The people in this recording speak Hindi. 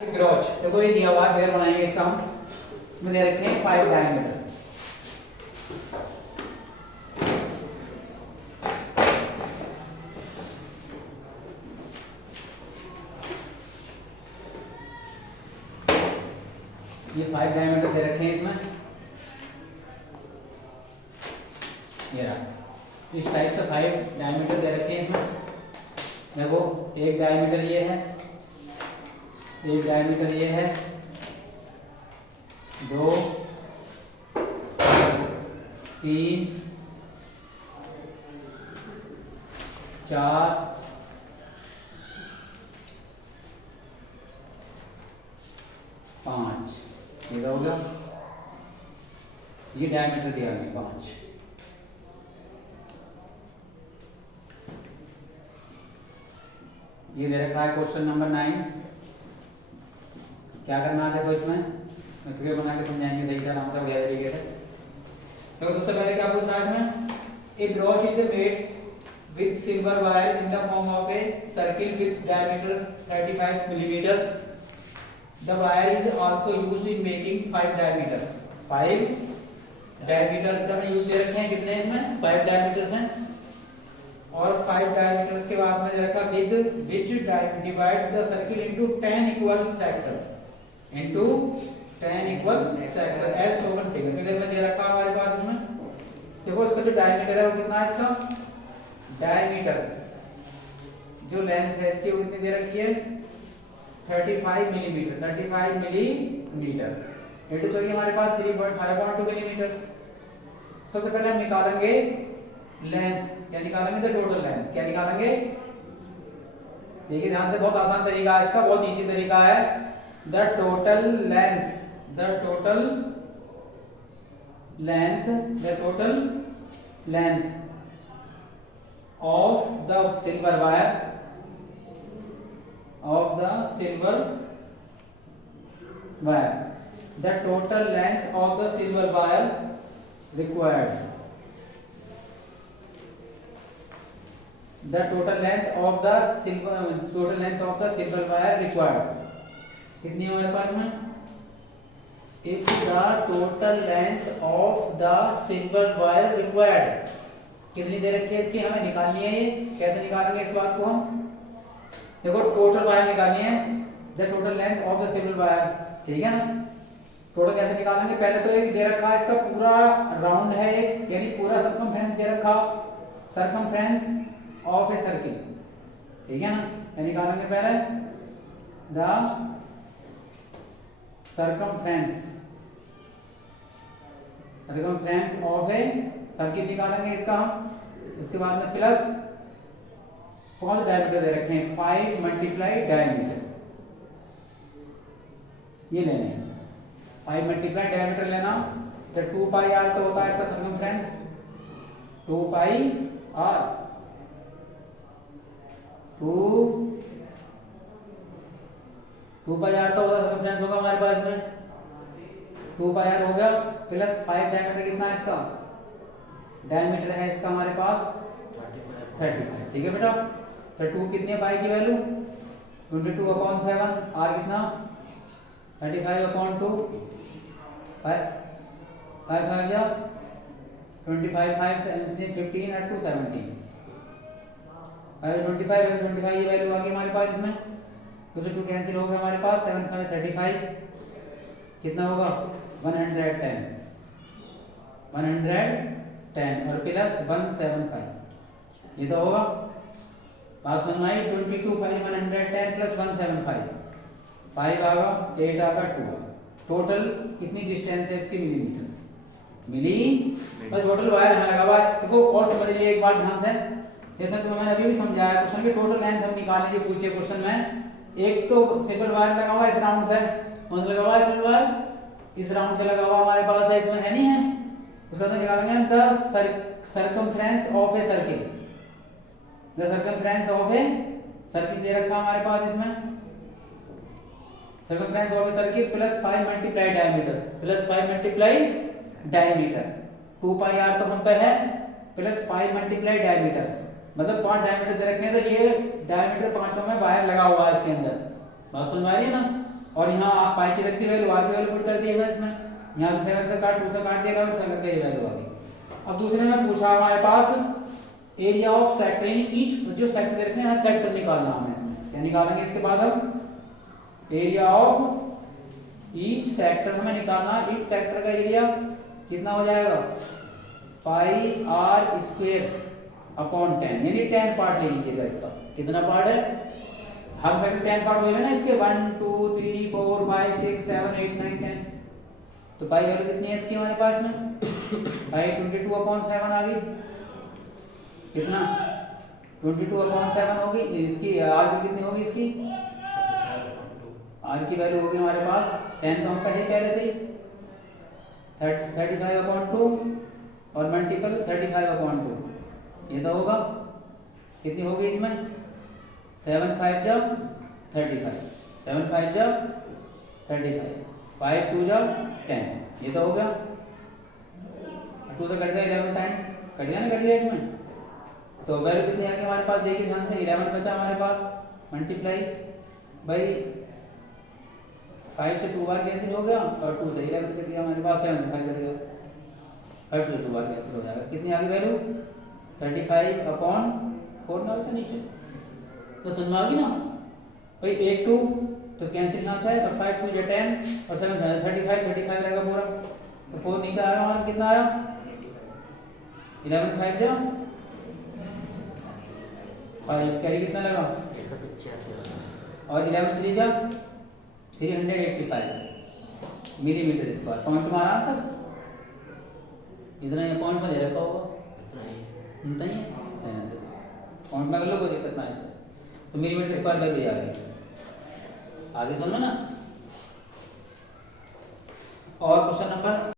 ब्रोच देखो ये दिया हुआ है, फिर बनाएंगे इसका हम। दे रखे हैं 5 डायमीटर। ये 5 डायमीटर दे रखे हैं इसमें। ये रहा, इस टाइप से 5 डायमीटर दे रखे हैं इसमें। देखो एक डायमीटर ये है, एक डायमीटर ये है, 2 3 4 5। ये हो गया, ये डायमीटर दिया है 5। ये दे रखा है क्वेश्चन नंबर 9। क्या करना है देखो इसमें, मैं फिगर बना के समझाएंगे सही से आराम से बढ़िया तरीके से। तो सबसे पहले क्या पूछना है इसमें, a brooch is made with silver wire in the form of a circle with diameter 35 millimetre. The wire is also used in making 5 diameters. 5 diameters हमने यूज दे रखे हैं, कितने इसमें 5 डायमीटर्स हैं। और 5 डायमीटर्स के बाद में दे रखा with which divides the circle into 10 equal sector, into 10 equal sector as shown figure. Figure में दे रखा हमारे पास इसमें। देखो इसका जो डायमीटर है वो कितना है, इसका डायमीटर जो लेंथ है इसकी वो कितनी दे रखी है 35 मिलीमीटर। 35 मिलीमीटर इनटू सॉरी हमारे पास 3.5 मिलीमीटर। सबसे पहले हम निकालेंगे लेंथ, क्या निकालेंगे द टोटल लेंथ। क्या निकालेंगे, देखिए ध्यान से, बहुत आसान तरीका है इसका, बहुत इजी तरीका है। The total length, the total length, the total length of the silver wire, of the silver wire, the total length of the silver wire required, the total length of the silver wire required। कितनी है हमारे पास में, if the total length of the silver wire required, कितनी दे रखी है इसकी, हमें निकालनी है। ये कैसे निकालेंगे इस बात को हम, देखो टोटल वायर निकालनी है, the total length of the silver wire, ठीक है ना। टोटल कैसे निकालेंगे, पहले तो एक दे रखा है इसका पूरा राउंड है एक, यानी पूरा सर्कमफ्रेंस दे रखा, सर्कमफ्रेंस ऑफ ए सर्किल, ठीक है ना। क्या निकालेंगे पहले, the circumference, circumference of a circle निकालेंगे इसका हम। उसके बाद में प्लस कौन डायमीटर दे रखे हैं 5 मल्टीप्लाई डायमीटर, ये लेने 5 मल्टीप्लाई डायमीटर लेना। तो 2 पाई आर तो होता है इसका circumference, 2 pi r, 2 pi r तो सर्कमफ्रेंस होगा हमारे पास में, 2 पाई आर हो गया, प्लस 5 डायमीटर कितना है इसका, डायमीटर है इसका हमारे पास 35, ठीक है बेटा। तो 2 कितनी है पाई की वैल्यू 22/7, आर कितना 35/2, 5 गया 25, 5 से 15 और 2 17, 25 ये वैल्यू आ गई हमारे पास इसमें। तो 2 कैंसिल हो गया हमारे पास, 7 5 35, कितना होगा 110, 110 और प्लस 175, ये तो होगा। बात समझ में आई, 22 5 110 प्लस 175, 5 आगा 8 आगा 2 आगा। टोटल कितनी डिस्टेंस है इसकी मिलीमीटर, बस टोटल वायर यहाँ लगा हुआ है। देखो और समझ लीजिए एक बात ध्यान से, जैसा तो मैंने अभी भी समझाया, क्वेश्चन की टोटल लेंथ हम निकालेंगे, पूछे क्वेश्चन में। एक तो सिल्वर वायर लगा हुआ है इस राउंड से, कौन सा लगा हुआ है सिल्वर वायर, इस राउंड से लगा हुआ हमारे पास है, इसमें है नहीं है। उसका तो निकालेंगे हम the circumference of a circle, the circumference of a circle दे रखा हमारे पास इसमें, circumference of a circle plus 5 multiply diameter, plus 5 multiply diameter, 2 pi r तो हम पे है, प्लस 5 मल्टीप्लाई डायमीटर्स, मतलब 5 डायमीटर दे रखे हैं। तो ये डायमीटर 5 में वायर लगा हुआ है इसके अंदर, बात सुन पा रही है ना। और यहाँ आप पाई की लगती वैल्यू आर की वैल्यू पुट कर दिए इसमें, यहाँ से 7 से काट 2 से काट दिया और 7 का ये वैल्यू आ गई। अब दूसरे में पूछा हमारे पास एरिया ऑफ सेक्टर, यानी ईच जो सेक्टर दे रखे हैं हर सेक्टर निकालना हमें इसमें, क्या निकालेंगे इसके बाद हम एरिया ऑफ ईच सेक्टर हमें निकालना। ईच सेक्टर का एरिया कितना हो जाएगा पाई आर स्क्वायर अपॉन 10, यानी 10 पार्ट ले लीजिएगा इसका। कितना पार्ट है, हर सेक्टर 10 पार्ट होगा ना इसके, 1 2 3 4 5 6 7 8 9 10। तो पाई वैल्यू कितनी है इसकी हमारे पास में पाई 22/7 आ गई। कितना 22/7 होगी इसकी। आर की कितनी होगी इसकी, आर की वैल्यू होगी हमारे पास 10 तो हम कहे पहले से ही 35/2 और मल्टीपल 35/2, ये तो होगा। कितनी होगी इसमें 7 5 जब 35, 7 5 जब 35, 5 2 जब 10, ये तो हो गया। 2 से कट गया 11 टाइम, कट गया ना, कट गया इसमें। तो वैल्यू कितनी आ गई हमारे पास, देखिए ध्यान से 11 बचा हमारे पास, मल्टीप्लाई भाई 5 से 2 बार कैंसिल हो गया और 2 से 11 कट गया हमारे पास, 7 से 5 कट गया, 5 से 2 बार कैंसिल हो जाएगा। कितनी आ गई वैल्यू 35/4 ना बचा नीचे, तो समझ में आ गई ना भाई। 8 2 तो कैंसिल यहाँ से है और 5 2 10 और 7 35 रहेगा पूरा। तो 4 नीचे आया हमारा, कितना आया 11 5 जा 5, कैरी कितना लगा 185 और 11 3 जा 385 मिलीमीटर स्क्वायर। पॉइंट मारा आंसर, इतना ये पॉइंट में दे रखा होगा, इतना ही है पॉइंट में कर लो, कोई दिक्कत ना इससे। तो मिलीमीटर स्क्वायर वैल्यू आ गई इसमें। आगे समझ में ना। और क्वेश्चन नंबर